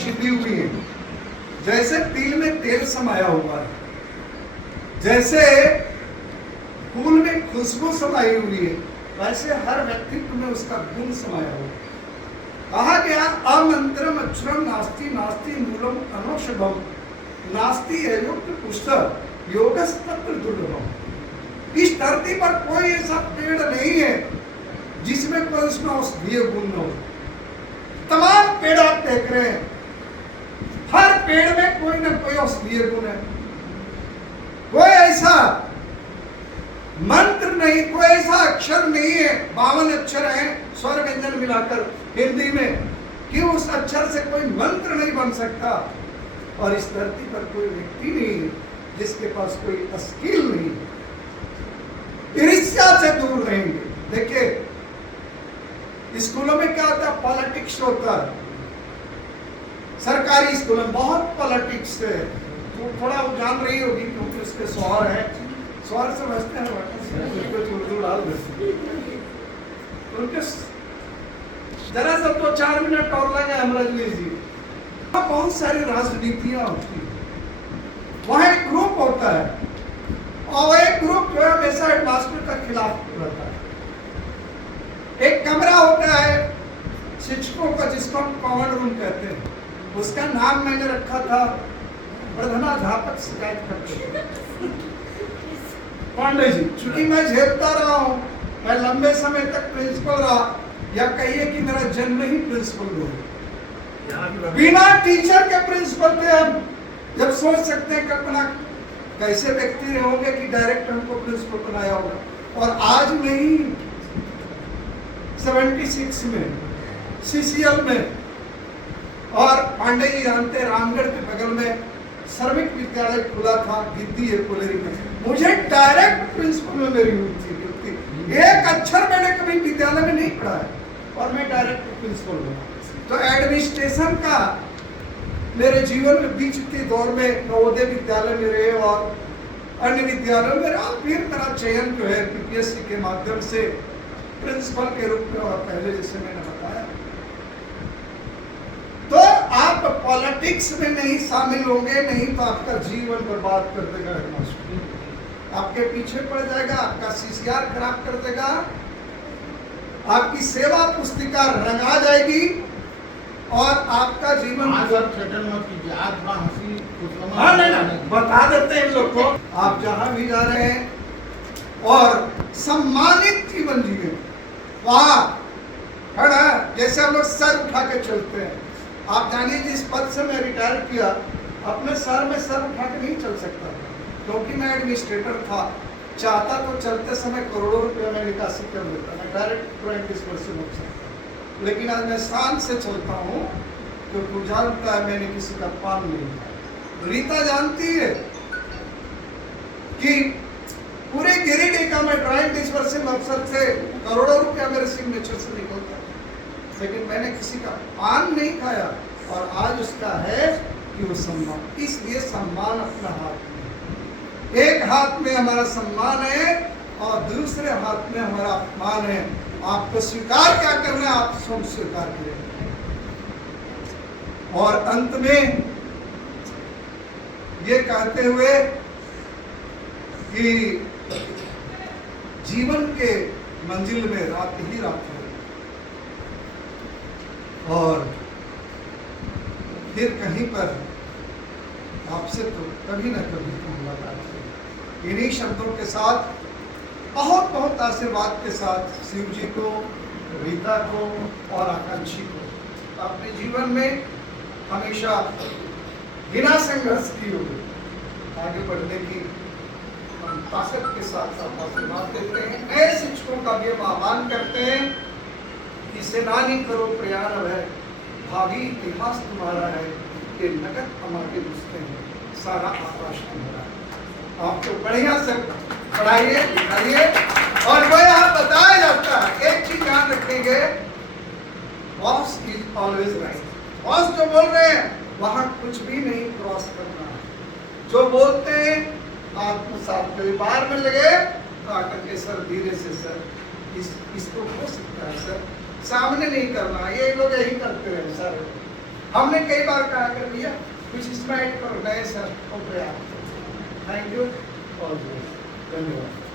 छिपी हुई है, जैसे तिल में तेल समाया हुआ है, जैसे फूल में खुशबू समाई हुई है, वैसे हर व्यक्तित्व में उसका गुण समाया हुआ है। कहा गया अमंत्रम अक्षरम नास्ति नास्ति मूलम अनौषधम नास्ति अयोग्य पुस्तक योगस्तत्र दुर्लभम। इस धरती पर कोई ऐसा पेड़ नहीं है जिसमें कोई उसमें औषधीय गुण न हो। तमाम पेड़ आप देख रहे हैं, हर पेड़ में कोई ना कोई औषधीय गुण है। कोई ऐसा मंत्र नहीं, कोई ऐसा अक्षर नहीं है, 52 अक्षर हैं स्वर व्यंजन मिलाकर हिंदी में, कि उस अक्षर से कोई मंत्र नहीं बन सकता। और इस धरती पर कोई व्यक्ति नहीं है जिसके पास कोई स्किल नहीं है। ईर्ष्या से दूर रहेंगे। देखिए स्कूलों में क्या होता है, पॉलिटिक्स होता है। सरकारी स्कूलों में बहुत पॉलिटिक्स है, तो थोड़ा वो जान रही होगी क्योंकि उसके शौहर है, शौहर से बचते हैं, उर्दू डाल देते, उनके जरा सा तो 4 मिनट और लगे अमरज लीजिए। बहुत सारी राजनीतियां होती है, वहां एक ग्रुप होता है और एक ग्रुप जो है हमेशा हेडमास्टर का खिलाफ रहता है। एक कमरा होता है शिक्षकों का जिसको हम कॉमन रूम कहते हैं, उसका नाम मैंने रखा था प्रधानाध्यापक शिकायत करते पांडे जी। चूंकि मैं झेलता रहा हूं, मैं लंबे समय तक प्रिंसिपल रहा, या कहिए कि मेरा जन्म ही प्रिंसिपल हुआ। बिना टीचर के प्रिंसिपल थे हम। जब सोच सकते हैं कल्पना कैसे व्यक्ति होंगे कि डायरेक्ट हमको प्रिंसिपल बनाया होगा। और आज नहीं, 76 में सीसीएल में, और पांडे जी जानते रामगढ़ के बगल में श्रमिक विद्यालय खुला था, गिद्दी है कोलेरी में, मुझे डायरेक्ट प्रिंसिपल में मेरी हुई थी। एक अक्षर मैंने कभी विद्यालय में नहीं पढ़ा है और मैं डायरेक्ट प्रिंसिपल हुआ। तो एडमिनिस्ट्रेशन का मेरे जीवन में बीच के दौर में नवोदय विद्यालय में रहे और अन्य विद्यालयों में रहा। फिर मेरा चयन जो है पीपीएससी के माध्यम से प्रिंसिपल के रूप में, और पहले जैसे मैंने बताया। तो आप पॉलिटिक्स में नहीं शामिल होंगे, नहीं तो आपका जीवन बर्बाद कर देगा हेडमास्टर, आपके पीछे पड़ जाएगा, आपका सीसीआर खराब कर देगा, आपकी सेवा पुस्तिका रंगा जाएगी और आपका जीवन बता देते हैं लोग को। आप जहां भी जा रहे हैं और सम्मानित जीवन जिए, वहां खड़ा जैसे हम लोग सर उठा के चलते हैं। आप जानिए जिस पद से मैं रिटायर किया, अपने सर में सर उठा के नहीं चल सकता क्योंकि मैं एडमिनिस्ट्रेटर था। चाहता तो चलते समय करोड़ों रुपए में निकासी कर देता, मैं डायरेक्ट 20% हो सकता। लेकिन आज मैं शान से चलता हूँ क्योंकि जानता है मैंने किसी का पान नहीं खाया। रीता जानती है कि पूरे गिरिडीह का मैं ड्राइंग डिस्पर्सिंग अफसर थे, करोड़ों रुपया मेरे सिग्नेचर से निकलता, लेकिन मैंने किसी का पान नहीं खाया और आज उसका है कि वो सम्मान। इसलिए सम्मान अपना हाथ में, एक हाथ में हमारा सम्मान है और दूसरे हाथ में हमारा अपमान है। आपको स्वीकार क्या करना है, आप स्वयं स्वीकार करें। और अंत में ये कहते हुए कि जीवन के मंजिल में रात ही रात है और फिर कहीं पर आपसे तो कभी ना कभी तो मुलाकात है। इन्हीं शब्दों के साथ, बहुत बहुत आशीर्वाद के साथ शिव जी को, रीता को और आकांक्षी को अपने जीवन में हमेशा बिना संघर्ष की होगी आगे बढ़ने की ताकत के साथ साथ आशीर्वाद देते हैं। नए शिक्षकों का भी हम आह्वान करते हैं कि सेनानी करो प्रयाण है, भावी इतिहास तुम्हारा है, ये नगद हमारे दुश्मन हैं, सारा आकाश तुम्हारा है। आपको बढ़िया से पढ़ाइए लिखाइए और वो यहाँ बताया जाता है। एक चीज ध्यान रखेंगे, boss is always right. Boss जो बोल रहे हैं वहां कुछ भी नहीं क्रॉस करना है। जो बोलते हैं आत्मसात परिवार में लगे तो आकर के सर धीरे से सर इसको हो सकता है सर, सामने नहीं करना। ये लोग यही करते हैं सर, हमने कई बार कहा कर भैया कुछ इसमें ऐड करो, नए सर हो गया। थैंक यू, धन्यवाद।